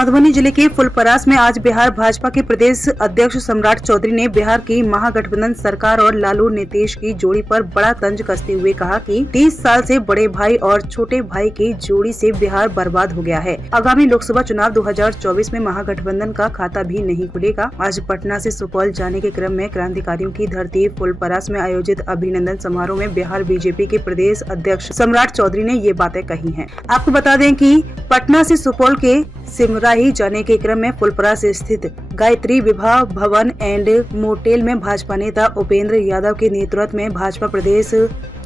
मधुबनी जिले के फुलपरास में आज बिहार भाजपा के प्रदेश अध्यक्ष सम्राट चौधरी ने बिहार की महागठबंधन सरकार और लालू नीतीश की जोड़ी पर बड़ा तंज कसते हुए कहा कि 30 साल से बड़े भाई और छोटे भाई की जोड़ी से बिहार बर्बाद हो गया है। आगामी लोकसभा चुनाव 2024 में महागठबंधन का खाता भी नहीं खुलेगा। आज पटना से सुपौल जाने के क्रम में क्रांतिकारियों की धरती फुलपरास में आयोजित अभिनंदन समारोह में बिहार बीजेपी के प्रदेश अध्यक्ष सम्राट चौधरी ने ये बातें कही हैं। आपको बता दें कि पटना से सुपौल के सिमराही जाने के क्रम में फुलपरास स्थित गायत्री विवाह भवन एंड मोटेल में भाजपा नेता उपेंद्र यादव के नेतृत्व में भाजपा प्रदेश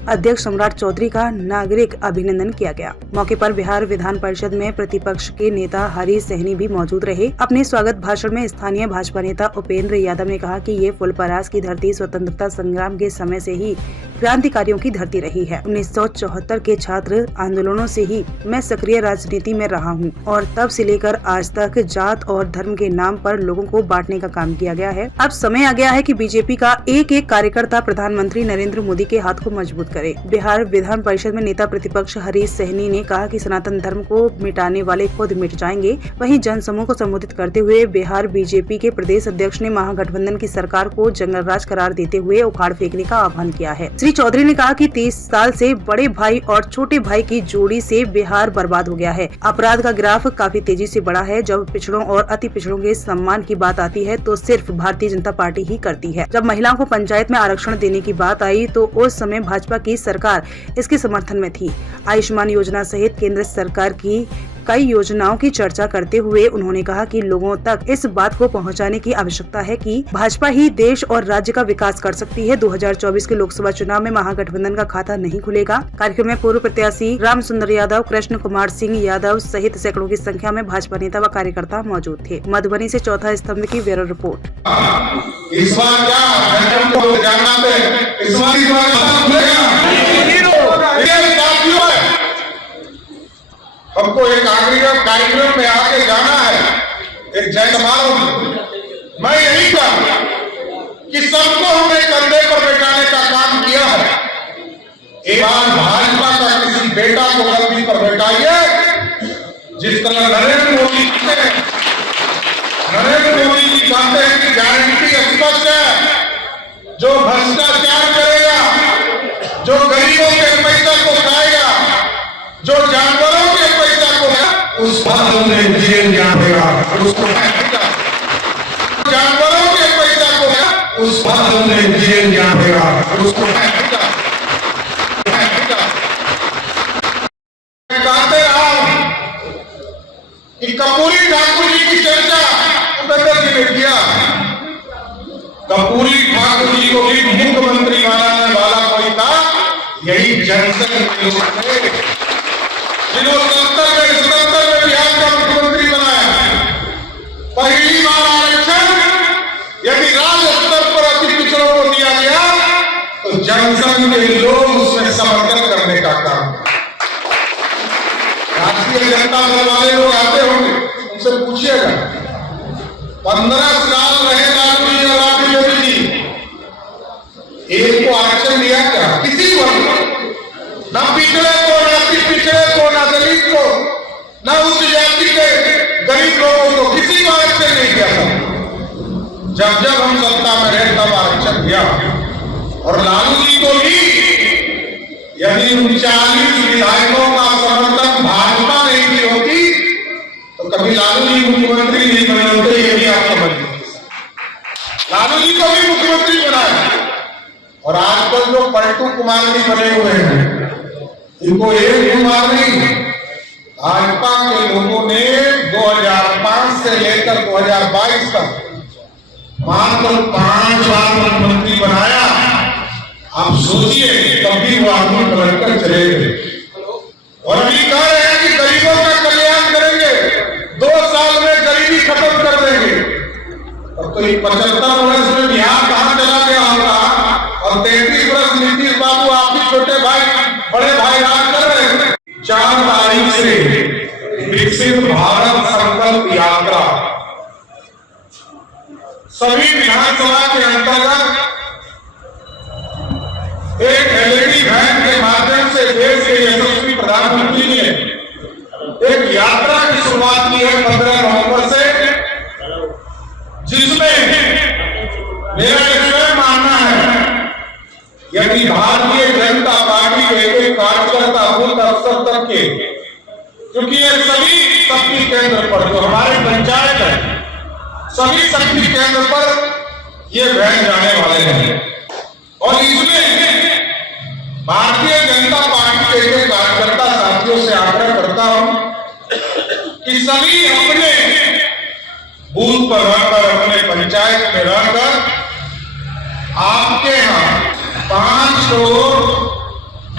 अध्यक्ष सम्राट चौधरी का नागरिक अभिनंदन किया गया। मौके पर बिहार विधान परिषद में प्रतिपक्ष के नेता हरीश सहनी भी मौजूद रहे। अपने स्वागत भाषण में स्थानीय भाजपा नेता उपेंद्र यादव ने कहा कि ये फुलपरास की धरती स्वतंत्रता संग्राम के समय से ही क्रांतिकारियों की धरती रही है। 1974 के छात्र आंदोलनों से ही मैं सक्रिय राजनीति में रहा हूँ और तब से लेकर आज तक जात और धर्म के नाम पर लोगों को बांटने का काम किया गया है। अब समय आ गया है कि बीजेपी का एक एक कार्यकर्ता प्रधानमंत्री नरेंद्र मोदी के हाथ को मजबूत करे। बिहार विधान परिषद में नेता प्रतिपक्ष हरीश सहनी ने कहा कि सनातन धर्म को मिटाने वाले खुद मिट जाएंगे। वहीं जनसमूह को संबोधित करते हुए बिहार बीजेपी के प्रदेश अध्यक्ष ने महागठबंधन की सरकार को जंगल राज करार देते हुए उखाड़ फेंकने का आह्वान किया है। श्री चौधरी ने कहा कि 30 साल से बड़े भाई और छोटे भाई की जोड़ी से बिहार बर्बाद हो गया है। अपराध का ग्राफ काफी तेजी से बढ़ा है। जब पिछड़ों और अति पिछड़ों के सम्मान की बात आती है तो सिर्फ भारतीय जनता पार्टी ही करती है। जब महिलाओं को पंचायत में आरक्षण देने की बात आई तो उस समय भाजपा की सरकार इसके समर्थन में थी। आयुष्मान योजना सहित केंद्र सरकार की कई योजनाओं की चर्चा करते हुए उन्होंने कहा कि लोगों तक इस बात को पहुंचाने की आवश्यकता है कि भाजपा ही देश और राज्य का विकास कर सकती है। 2024 के लोकसभा चुनाव में महागठबंधन का खाता नहीं खुलेगा। कार्यक्रम में पूर्व प्रत्याशी रामसुंदर यादव, कृष्ण कुमार सिंह यादव सहित सैकड़ों की संख्या में भाजपा नेता व कार्यकर्ता मौजूद थे। मधुबनी से चौथा स्तंभ की ब्यूरो रिपोर्ट। इस बार हमको एक आखिरी कार्यक्रम में आके जाना है, एक जय समारोह। मैं यही कहूंगा कि सबको हमने कंधे पर बैठाने का काम किया है। एक बार भाजपा का किसी बेटा को कंधे पर बैठाइए, जिस तरह नरेंद्र मोदी जी चाहते हैं कि गारंटी स्पष्ट है। जो भ्रष्टाचार करेगा, जो गरीबों के पैसा को खाएगा, जो जानवरों के पैसा को उस बात में जेल जाएगा, उसको जानवरों के पैसा को उस बात में जेल जाएगा, उसको कहते रहो कि कपूरी ठाकुर जी की चर्चा उपेंद्र जी ने किया। कपूरी ठाकुर जी को भी मुख्यमंत्री बनाने वाला कोई था, यही जनसंघ के लोग थे जिन्होंने 77 में बिहार का मुख्यमंत्री बनाया। पहली बार आरक्षण यदि राज्य स्तर पर अति पिछड़ों को दिया गया तो जनसंघ के लोग उसमें समर्थन करने का काम। राष्ट्रीय जनता दल वाले लोग आते होंगे, उनसे पूछिएगा 15 साल रहे लालू जी और राबड़ी देवी जी, एक को आरक्षण दिया क्या? किसी वर्ग न पिछड़े को, न पिछड़े को, न दलित को, न उच्च जाति के गरीब लोगों को किसी को आरक्षण नहीं दिया था। जब हम सत्ता में रहे तब आरक्षण दिया। और लालू जी को भी यदि 39 विधायकों का समर्थन भाजपा नहीं की होती तो कभी लालू जी मुख्यमंत्री नहीं बने होते। ये भी आप समझ लीजिए, लालू जी को भी मुख्यमंत्री बनाया। और आजकल जो पलटू कुमार भी बने हुए हैं, इनको एक कुमार नहीं, भाजपा के लोगों ने 2005 से लेकर 2022 तक मात्र 5 बार मुख्यमंत्री बनाया। आप सोचिए, कभी वो आदमी पलट कर चले गए और अभी कह रहे हैं कि गरीबों का कल्याण करेंगे, 2 साल में गरीबी खत्म कर देंगे। अब तो 75 वर्ष में बिहार कहां चला गया होगा और 33 वर्ष नीतीश बाबू आप भी छोटे भाई बड़े भाई राज कर रहे हैं। 4 तारीख से विकसित भारत संकल्प यात्रा सभी विधानसभा के अंतर्गत एक एलईडी वैन के माध्यम से देश के यशस्वी प्रधानमंत्री ने एक यात्रा की शुरुआत की है 15 नवंबर कि भारतीय जनता पार्टी के एक कार्यकर्ता बूथ स्तर तक के, क्योंकि ये सभी शक्ति केंद्र पर जो हमारे पंचायत है, सभी शक्ति केंद्र पर ये वैन जाने वाले हैं। और इसमें भारतीय जनता पार्टी के कार्यकर्ता साथियों से आग्रह करता हूं कि सभी अपने बूथ पर रहकर, अपने पंचायत में रहकर आपके यहाँ 5 करोड़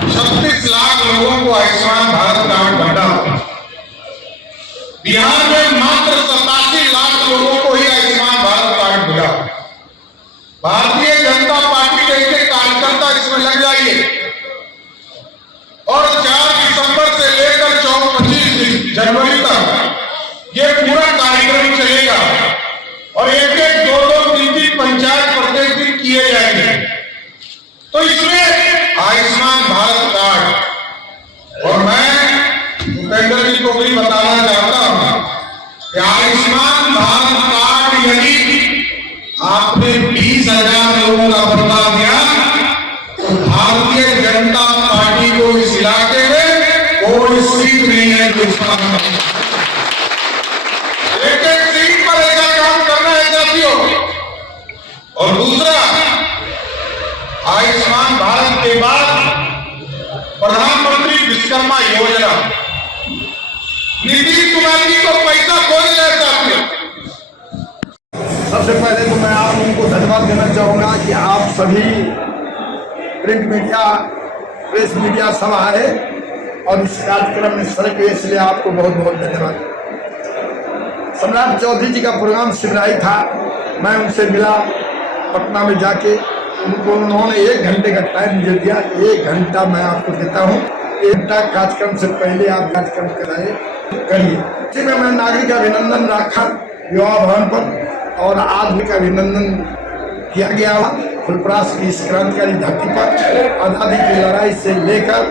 36 लाख लोगों को आयुष्मान भारत कार्ड बंटा। बिहार में मात्र 87 लाख लोगों को ही आयुष्मान भारत कार्ड मिला। भारतीय जनता पार्टी के कार्यकर्ता इसमें लग जाइए और 4 दिसंबर से लेकर 25 जनवरी तक ये पूरा कार्यक्रम चलेगा और 1-1, 2-2, 3-3 पंचायत प्रत्येक दिन किए जाएंगे। तो इसमें आयुष्मान भारत कार्ड, और मैं उपेंद्र जी को भी बताना चाहता हूं कि आयुष्मान भारत कार्ड यदि आपने 20,000 लोगों का बता दिया तो भारतीय जनता पार्टी को इस इलाके में कोई सीट नहीं है। एक-एक सीट पर ऐसा काम करना है साथियों। और दूसरा, आयुष्मान भारत के बाद प्रधानमंत्री विश्वकर्मा योजना, नीतीश कुमार जी को पैसा खोज रहे साथियों। सबसे पहले तो मैं आप लोगों को धन्यवाद देना चाहूँगा कि आप सभी प्रिंट मीडिया, प्रेस मीडिया सब आए और इस कार्यक्रम में शरीक हुए, इसलिए आपको बहुत बहुत धन्यवाद। सम्राट चौधरी जी का प्रोग्राम सिमराई था, मैं उनसे मिला पटना में जाके, उन्होंने 1 घंटे का टाइम मुझे दिया। 1 घंटा मैं आपको देता हूँ, 1 घंटा कार्यक्रम से पहले आप कार्यक्रम करिए। इसी में मैं नागरिक अभिनंदन रखा युवा भवन पर, और आज भी का अभिनंदन किया गया फुलपरास की इस क्रांतिकारी धरती पर। आज़ादी की लड़ाई से लेकर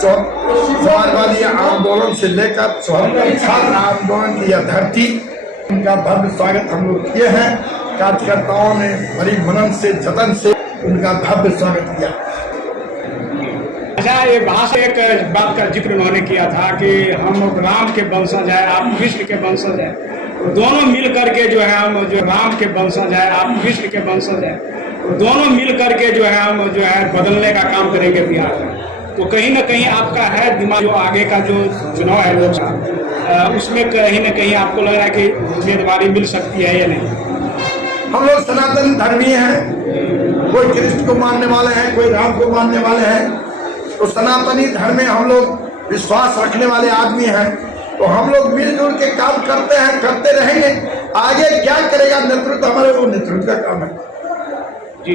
समाजवादी आंदोलन से लेकर छात्र आंदोलन की यह धरती, उनका भव्य स्वागत हम लोग किए हैं। कार्यकर्ताओं ने बड़ी मनन से, जतन से उनका भव्य स्वागत किया। अच्छा, ये वहाँ से एक बात का जिक्र उन्होंने किया था कि हम लोग राम के वंशज है, आप कृष्ण के वंशज है, तो दोनों मिल करके जो है हम जो राम के वंशज है, आप कृष्ण के वंशज है, तो दोनों मिल करके जो है हम जो है बदलने का काम करेंगे बिहार में। तो कहीं ना कहीं आपका है दिमाग, जो आगे का जो चुनाव है लोकसभा, उसमें कहीं ना कहीं आपको लग रहा है कि उम्मीदवारी मिल सकती है या नहीं? हम लोग सनातन धर्मीय हैं, कोई कृष्ण को मानने वाले हैं, कोई राम को मानने वाले हैं। तो सनातनी धर्म में हम लोग विश्वास रखने वाले आदमी हैं, तो हम लोग मिलजुल के काम करते हैं, करते रहेंगे। आगे क्या करेगा नेतृत्व, हमारे वो नेतृत्व का काम है जी।